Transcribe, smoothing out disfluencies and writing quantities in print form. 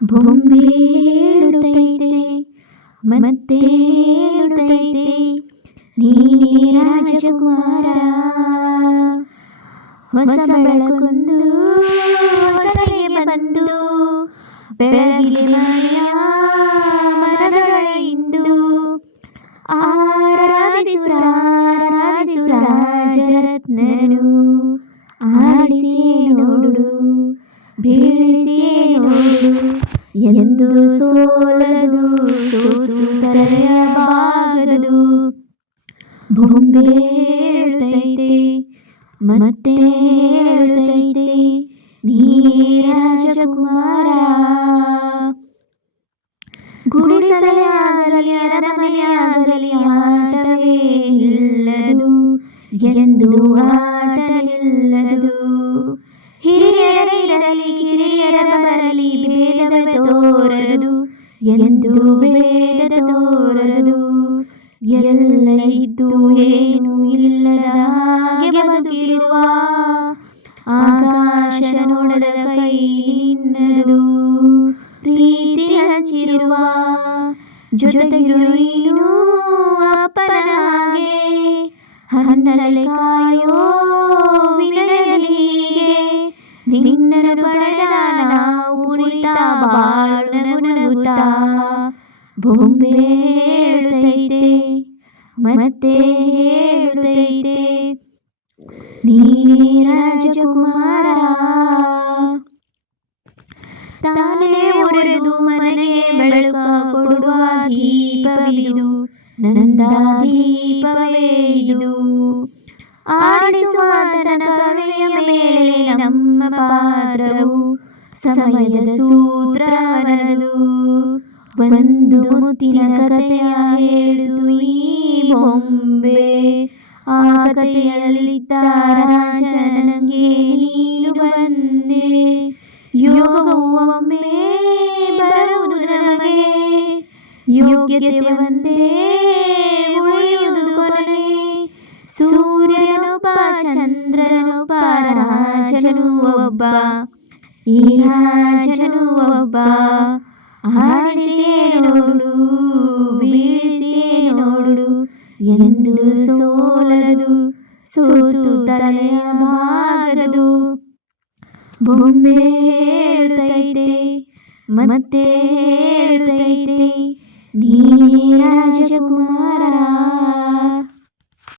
ಬೊಂಬೆ ಹೇಳುತ್ತೈತೆ ಮತ್ತೆ ಹೇಳುತ್ತೈತೆ ನೀ ರಾಜಕುಮಾರ. ಹೊಸ ಬೆಳಕೊಂದು ಹೊಸಗೆ ಬಂದು ಬೆಳಗಿದೆ ಮನೆಯ ಮನದೊಳಗಿಂದು. ಆರಾಧಿಸು ರಾಜರತ್ನನು, ಆಡಿಸಿಯೇ ನೋಡು ಬೀಳಿಸಿಯೇ ನೋಡು, ಎಂದು ಸೋಲದು ಸೋತು ತಲೆಯಬಾಗದು. ಬೊಂಬೆ ಹೇಳುತ್ತೈತೆ ಮತ್ತೆ ಹೇಳುತ್ತೈತೆ ನೀ ರಾಜಕುಮಾರ. ಗುಡಿಸಲೇ ಆಗಲಿ ಅರಮನೆ ಆಗಲಿ ಆಟವೇ ನಿಲ್ಲದು, ಎಂದು ಆಟ ನಿಲ್ಲದು. ಹಿರಿಯರಿರಲಿ ಕಿರಿಯರ ಬರಲಿ ಭೇದವ ತೋರದು, ಎಂದು ಭೇದ ತೋರದು. ಎಲ್ಲ ಇದ್ದು ಏನು ಇಲ್ಲದ ಹಾಗೆ ಬದುಕಿರುವ ಆಕಾಶ ನೋಡದ ಕೈ ನಿನ್ನದು. ಪ್ರೀತಿ ಹಂಚಿರುವ ಜೊತೆಗಿರು ನೀನು ಅಪ್ಪನ ಹಾಗೆ, ಹನ್ನಲೆ ಕಾಯೋ ವಿನಯದಲ್ಲಿ ಹೀಗೆ. ನಿನ್ನನ್ನು ಪಡೆದ ನಾವು ಕುಣಿತಾ ಬಾಳು ನಗುತ್ತಾ. ಬೊಂಬೆ ಹೇಳುತ್ತೈತೆ ಮತ್ತೆ ಹೇಳುತ್ತೈತೆ ನೀ ರಾಜಕುಮಾರ. ತಾನೇ ಒರೆದು ಮನೆಗೆ ಬೆಳಕ ಕೊಡುವ ದೀಪವಿದು, ನಂದ ದೀಪವೇ ಇದು. ಆಡಿಸುವ ತನ್ನ ಕರುಣೆಯ ಮೇಲೆ ನಮ್ಮ ಪಾತ್ರವು ಸಮಯದ ಸೂತ್ರವನದು. ಒಂದು ಮುತ್ತಿನ ಕಥೆಯ ಹೇಳಿತು ಈ ಬೊಂಬೆ, ಆ ಕಥೆಯಲ್ಲಿದ್ದ ರಾಜ ನನಗೆ ನೀನು ಬಂದೆ. ಯೋಗವು ಒಮ್ಮೆ ಬರುವುದು ನಮಗೆ, ಯೋಗ್ಯತೆ ಒಂದೇ ಉಳಿಯುವುದು ಕೊನೆ. ಸೂರ್ಯನೊಬ್ಬ ಚಂದ್ರನೊಬ್ಬ ರಾಜನು ಒಬ್ಬ, ಈ ರಾಜನು ಒಬ್ಬ. ಆಡಿಸಿಯೇ ನೋಡು ಬೀಳಿಸಿಯೇ ನೋಡು, ಎಂದು ಸೋಲದು ಸೋತು ತಲೆಯ ಬಾಗದು. ಬೊಂಬೆ ಹೇಳುತ್ತೈತೆ ಮತ್ತೆ ಹೇಳುತ್ತೈತೆ ನೀ ರಾಜಕುಮಾರ.